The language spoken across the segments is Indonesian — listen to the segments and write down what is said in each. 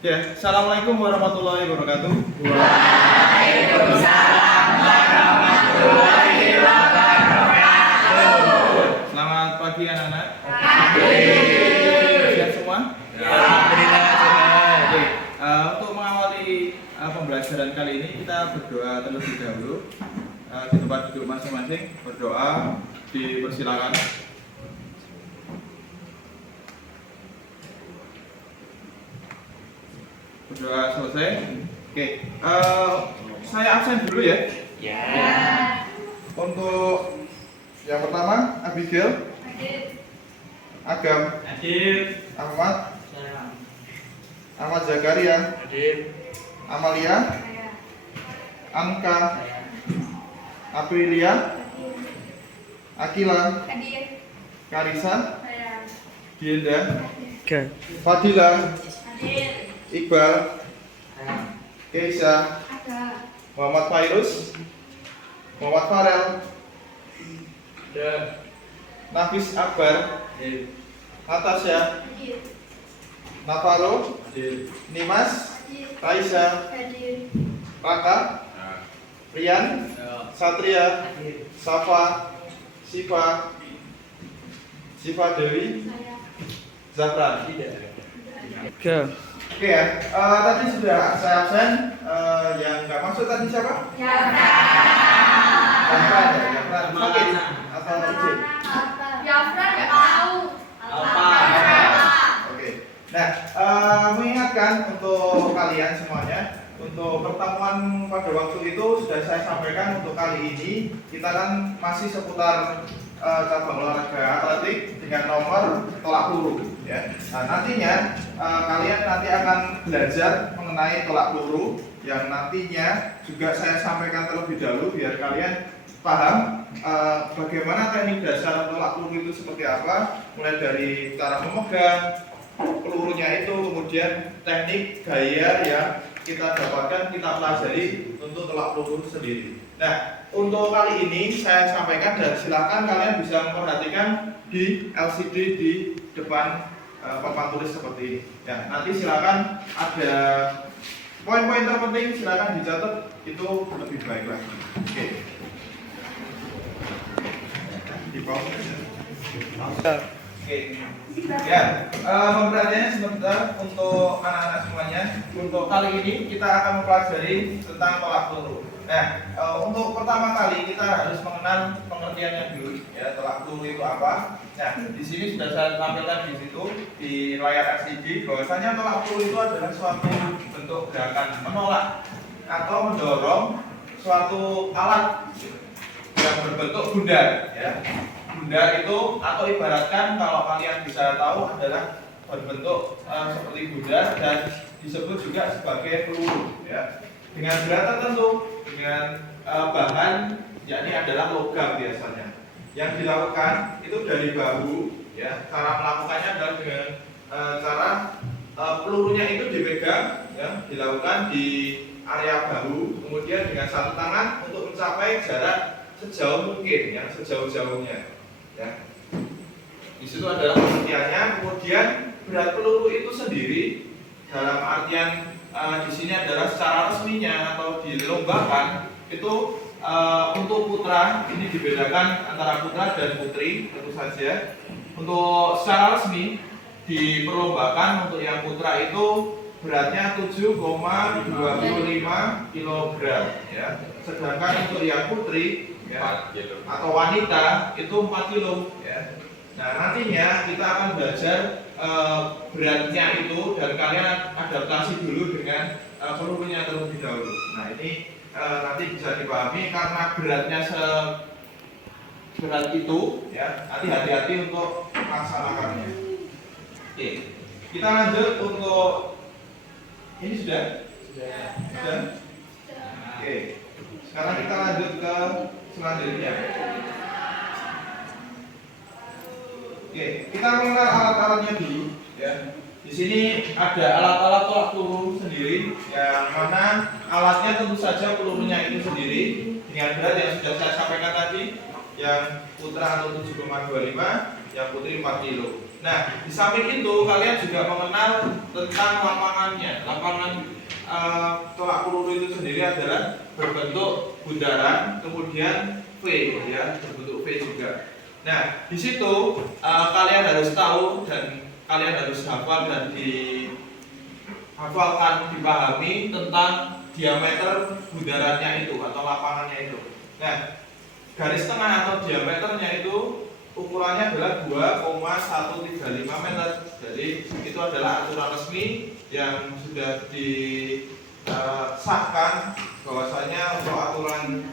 Ya, assalamualaikum warahmatullahi wabarakatuh. Waalaikumsalam warahmatullahi wabarakatuh. Selamat pagi anak-anak. Pagi. Sehat semua? Alhamdulillah sehat. Oke, untuk mengawali pembelajaran kali ini kita berdoa terlebih dahulu di tempat duduk masing-masing. Berdoa, dipersilakan. Berdoa selesai. Oke, saya absen dulu ya. Ya. Untuk yang pertama, Abigail, Agam, Hadir. Ahmad, Ahmad Zakaria, Hadir. Amalia, Anka, Aprilia, Akila, Karisa, Dienda, Fadila, Iqbal, Keisha, Muhammad Fairuz, Muhammad Farel, Nafis Akbar, Natasha, Navarro, Nimas, Raisa, Raka, Rian, Satria, Safa, Siva, Dewi, Zafran. Oke ya, tadi sudah saya absen. Yang nggak masuk tadi siapa? Zafran ya, Zafran sakit atau izin? Oke. Nah, mengingatkan untuk kalian semuanya, untuk pertemuan pada waktu itu sudah saya sampaikan untuk kali ini kita kan masih seputar cabang olahraga atletik dengan nomor tolak peluru. Ya. Nah, nantinya kalian nanti akan belajar mengenai tolak peluru yang nantinya juga saya sampaikan terlebih dahulu biar kalian paham bagaimana teknik dasar tolak peluru itu seperti apa, mulai dari cara memegang pelurunya itu, kemudian teknik gaya yang kita dapatkan, kita pelajari untuk tolak peluru sendiri. Nah, untuk kali ini saya sampaikan dan silakan kalian bisa memperhatikan di LCD di depan papan tulis seperti ini. Ya, nanti silakan ada poin-poin terpenting silakan dicatat, itu lebih baik lagi. Oke. Di pause. Oke. Ya, pembelajarannya sebentar untuk anak-anak semuanya. Untuk kali ini kita akan mempelajari tentang tolak peluru. Nah, untuk pertama kali kita harus mengenal pengertiannya dulu. Ya, tolak peluru itu apa? Nah, di sini sudah saya tampilkan di situ di layar LCD bahwasanya tolak peluru itu adalah suatu bentuk gerakan menolak atau mendorong suatu alat yang berbentuk bundar. Ya. Bundar itu atau ibaratkan kalau kalian bisa tahu adalah berbentuk seperti bundar dan disebut juga sebagai peluru ya. Dengan berat tertentu, dengan bahan yakni adalah logam biasanya. Yang dilakukan itu dari bahu ya. Cara melakukannya adalah dengan cara pelurunya itu dipegang ya, dilakukan di area bahu, kemudian dengan satu tangan untuk mencapai jarak sejauh mungkin ya, sejauh-jauhnya. Ya. Di situ adalah pengertiannya. Kemudian berat peluru itu sendiri dalam artian di sini adalah secara resminya atau dilombakan itu untuk putra ini dibedakan antara putra dan putri tentu saja. Untuk secara resmi diperlombakan untuk yang putra itu beratnya 7,25 kg ya. Sedangkan untuk yang putri ya, atau wanita itu 4 kilo ya. Nah, nantinya kita akan belajar beratnya itu dan kalian adaptasi dulu dengan pelurunya terlebih dahulu. Nah, ini nanti bisa dipahami karena beratnya seberat itu ya. Nanti hati-hati untuk melaksanakannya. Oke. Kita lanjut untuk ini sudah? Sudah? Oke. Sekarang kita lanjut ke selanjutnya. Oke, kita mengenal alat-alatnya dulu ya. Di sini ada alat-alat tolak peluru sendiri yang mana alatnya tentu saja pelurunya itu sendiri dengan berat yang sudah saya sampaikan tadi, yang putra 7,25, yang putri 4 kilo. Nah, di samping itu kalian juga mengenal tentang lapangannya. Lapangan tolak peluru itu sendiri adalah berbentuk bundaran, kemudian V, ya, berbentuk V juga. Nah, di situ kalian harus tahu dan kalian harus hafal dan dihafalkan, dipahami tentang diameter bundarannya itu atau lapangannya itu. Nah, garis tengah atau diameternya itu ukurannya adalah 2,135 meter. Jadi itu adalah aturan resmi yang sudah disahkan bahwasanya untuk aturan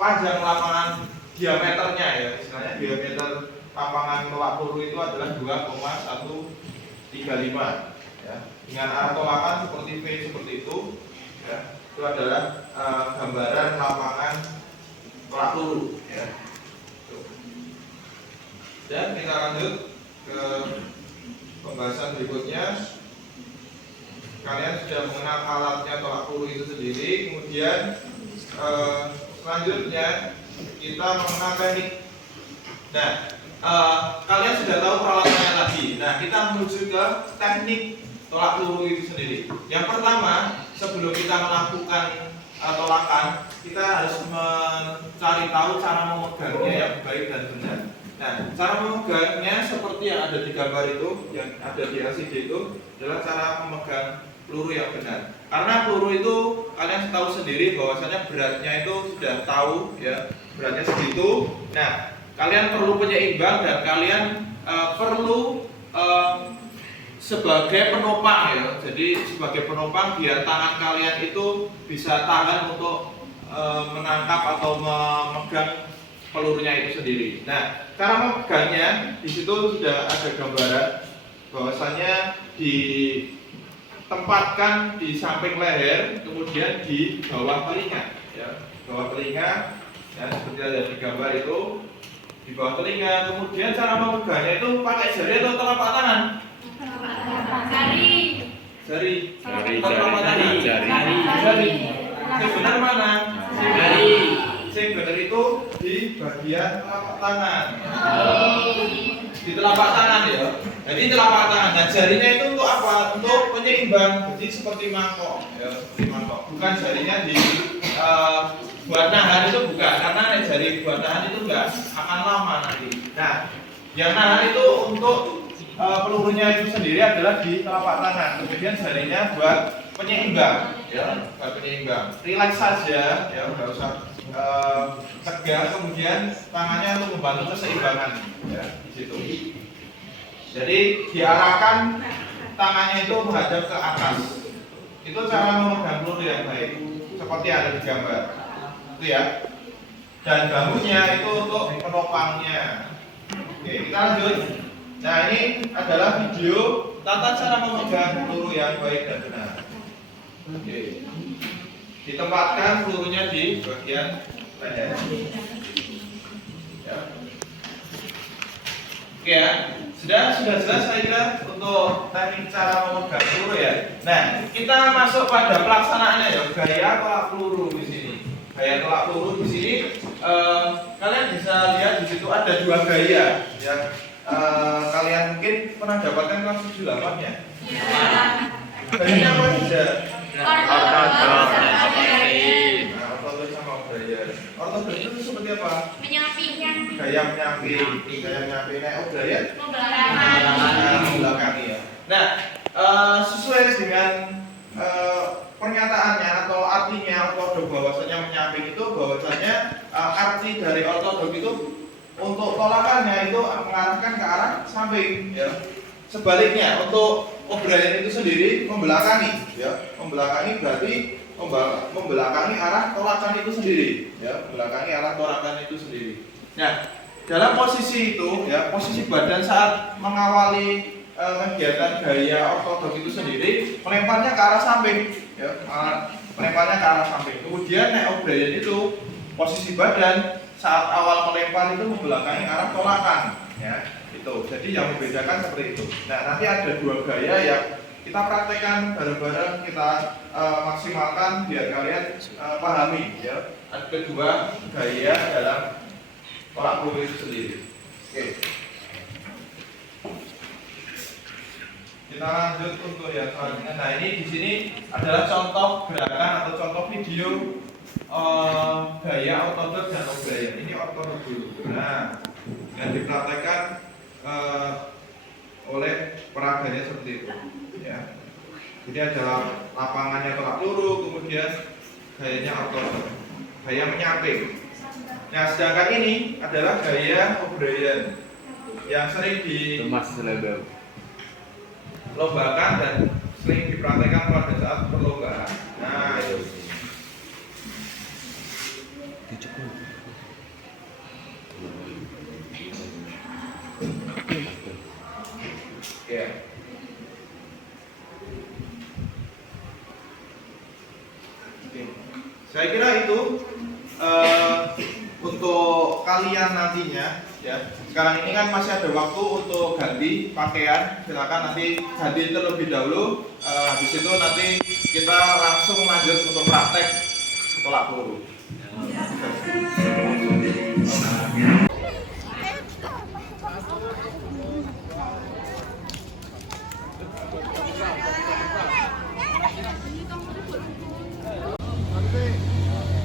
panjang lapangan diameternya, ya, istilahnya diameter lapangan tolak peluru itu adalah 2,135, ya. Dengan arah tolakan seperti V seperti itu, ya. Itu adalah gambaran lapangan tolak peluru, ya. Dan kita lanjut ke pembahasan berikutnya. Kalian sudah mengenal alatnya tolak peluru itu sendiri. Kemudian selanjutnya kita mengenal teknik. Nah, kalian sudah tahu peralatannya tadi. Nah, kita menuju ke teknik tolak peluru itu sendiri. Yang pertama, sebelum kita melakukan tolakan, kita harus mencari tahu cara memegangnya yang baik dan benar. Nah, cara memegangnya seperti yang ada di gambar itu, yang ada di LCD itu adalah cara memegang peluru yang benar. Karena peluru itu kalian tahu sendiri bahwasanya beratnya itu sudah tahu, ya, beratnya segitu. Nah, kalian perlu penyeimbang dan kalian perlu sebagai penopang, ya. Jadi sebagai penopang biar tangan kalian itu bisa tahan untuk menangkap atau memegang pelurunya itu sendiri. Nah, cara memegangnya di situ sudah ada gambaran bahwasanya ditempatkan di samping leher, kemudian di bawah telinga, ya, bawah telinga, ya, seperti ada di gambar itu, di bawah telinga. Kemudian cara memegangnya itu pakai jari atau telapak tangan? Jari. Jari. Jari. Jari. Yang benar mana? Jari. Yang benar itu di bagian telapak tangan. Di telapak tangan, ya. Jadi telapak tangan. Nah, jarinya itu untuk apa? Untuk penyeimbang. Jadi seperti mangkok, ya, seperti mangkok. Bukan jarinya di buat nahan, itu bukan. Karena jari buat nahan itu enggak akan lama nanti. Nah, yang nahan itu untuk pelurunya itu sendiri adalah di telapak tangan. Kemudian jarinya buat penyeimbang, ya, buat penyeimbang. Relax saja, ya, enggak usah tegang. Kemudian tangannya untuk membantu keseimbangan, ya, di situ. Jadi diarahkan tangannya itu menghadap ke atas. Itu cara memegang peluru yang baik, seperti ada di gambar, itu ya. Dan bahunya itu untuk penopangnya. Oke, kita lanjut. Nah, ini adalah video tata cara memegang peluru yang baik dan benar. Oke. Ditempatkan pelurunya di bagian leher. Ya. Oke, ya. Sudah jelas saya kira untuk teknik cara memegang peluru, ya. Nah, kita masuk pada pelaksanaannya, ya. Gaya tolak peluru di sini. Gaya tolak peluru di sini kalian bisa lihat di situ ada dua gaya yang kalian mungkin pernah dapatkan kelas 78, ya. Gayanya apa saja? Ortodok sama obdayan. Ortodok itu seperti apa? Menyamping. Gaya menyamping. Gaya menyamping. Nah, obdayan Membelakangi. membelakangi, ya. Nah, sesuai dengan pernyataannya atau artinya ortodok bahwasanya menyamping itu bahwasanya arti dari ortodok itu untuk tolakannya itu mengarahkan ke arah samping, ya. Sebaliknya untuk obdayan itu sendiri membelakangi, ya. Membelakangi berarti membelakangi arah tolakan itu sendiri, ya. Membelakangi arah tolakan itu sendiri. Nah, dalam posisi itu, ya, posisi badan saat mengawali kegiatan gaya ortodok itu sendiri melemparnya ke arah samping, ya. Melemparnya ke arah samping. Kemudian naik obdayan itu posisi badan saat awal melempar itu membelakangi arah tolakan, ya, itu. Jadi yang membedakan seperti itu. Nah, nanti ada dua gaya yang kita praktekkan bareng-bareng, kita maksimalkan biar kalian pahami, ya. Ada kedua gaya dalam tolak peluru itu sendiri. Oke. Kita lanjut untuk yang selanjutnya. Nah, ini di sini adalah contoh gerakan atau contoh video gaya ortodok dan O'Brien. Ini ortodok dulu. Nah, yang dipraktekkan oleh peraganya seperti itu. Ya. Jadi ada lapangannya tolak peluru, kemudian gayanya ortodok, gaya menyamping. Nah, sedangkan ini adalah gaya O'Brien yang sering dilombakan dan sering dipraktekkan pada saat perlombaan. Nah, itu. Ya. Oke. Saya kira itu untuk kalian nantinya ya. Sekarang ini kan masih ada waktu untuk ganti pakaian. Silakan nanti ganti terlebih dahulu. Habis itu nanti kita langsung lanjut untuk praktek tolak peluru.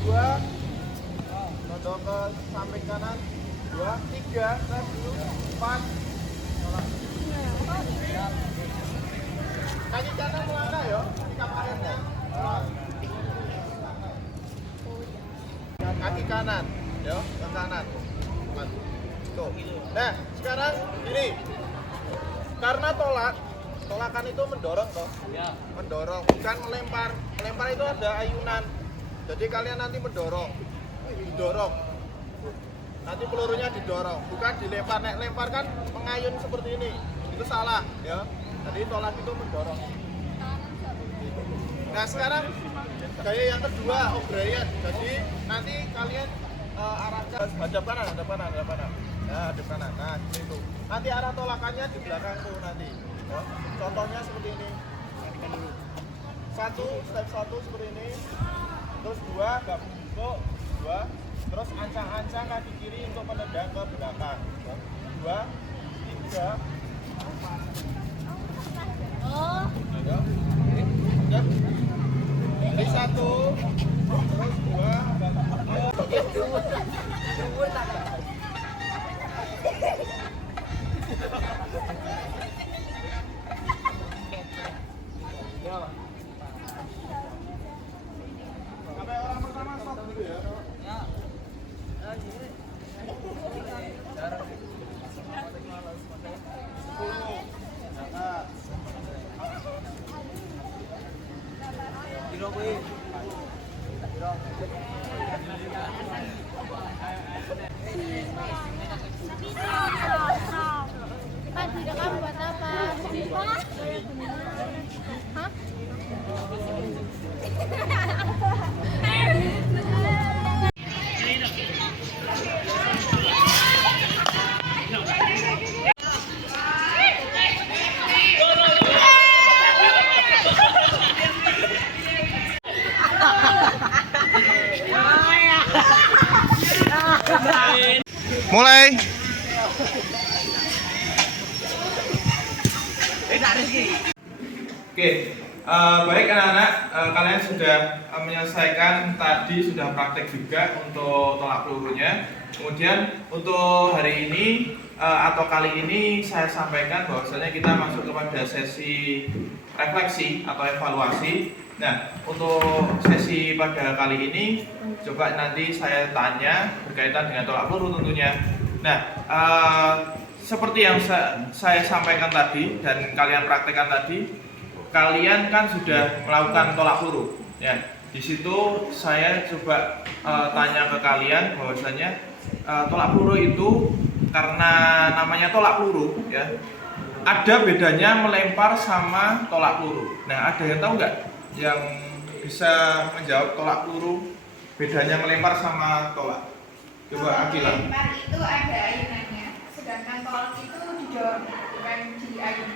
Dua, nodong ke samping kanan, 2, 3, tes dulu, 4, kaki kanan melangkah ya, ketika karirnya. Kaki kanan, ya, ke kanan. Tuh. Nah, sekarang gini, karena tolakan itu mendorong toh, mendorong, bukan melempar. Melempar itu ada ayunan. Jadi kalian nanti mendorong, didorong. Nanti pelurunya didorong, bukan dilempar. Nek lempar kan mengayun seperti ini, itu salah ya. Jadi tolak itu mendorong. Nah sekarang gaya yang kedua O'Brien. Jadi nanti kalian arahkan hadap kanan, hadap kanan, hadap kanan. Nah, hadap kanan. Nah itu. Nanti arah tolakannya di belakang tuh nanti. Ya. Contohnya seperti ini. Step satu seperti ini. Terus 2 gabung 2, terus ancang-ancang kaki kiri untuk menendang ke belakang. 2, 3. Oh. Ya. Ini 1, terus 2. Sampai orang pertama stop dulu ya. Pak, direkam buat apa? Hah? Mulai. Oke, baik anak-anak, kalian sudah menyelesaikan tadi, sudah praktek juga untuk tolak pelurunya. Kemudian untuk hari ini atau kali ini saya sampaikan bahwasanya kita masuk kepada sesi refleksi atau evaluasi. Nah, untuk sesi pada kali ini coba nanti saya tanya berkaitan dengan tolak peluru tentunya. Nah, seperti yang saya sampaikan tadi dan kalian praktekkan tadi, kalian kan sudah melakukan tolak peluru. Ya, di situ saya coba tanya ke kalian bahwasanya tolak peluru itu karena namanya tolak peluru, ya, ada bedanya melempar sama tolak peluru. Nah, ada yang tahu nggak yang bisa menjawab tolak peluru bedanya melempar sama tolak? Coba Akila. Melempar itu ada ayunannya, sedangkan tolak itu didorong, bukan diayun.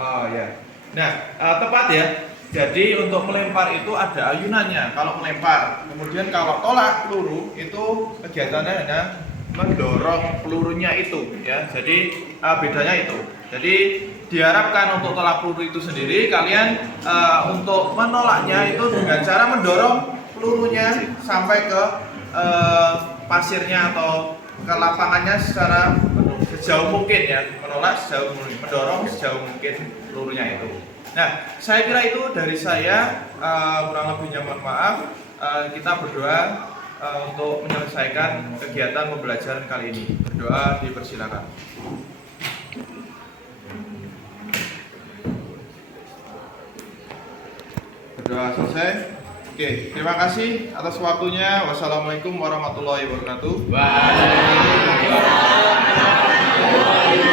Oh ya. Nah, tepat ya. Jadi untuk melempar itu ada ayunannya kalau melempar. Kemudian kalau tolak peluru itu kegiatannya hanya mendorong pelurunya itu, ya. Jadi bedanya itu. Jadi diharapkan untuk tolak peluru itu sendiri kalian untuk menolaknya itu dengan cara mendorong pelurunya sampai ke pasirnya atau ke lapangannya secara sejauh mungkin ya, menolak sejauh mungkin, mendorong sejauh mungkin pelurunya itu. Nah, saya kira itu dari saya, kurang lebihnya mohon maaf. Kita berdoa untuk menyelesaikan kegiatan pembelajaran kali ini. Berdoa dipersilakan. Berdoa selesai. Oke, terima kasih atas waktunya. Wassalamualaikum warahmatullahi wabarakatuh. Waalaikumsalam.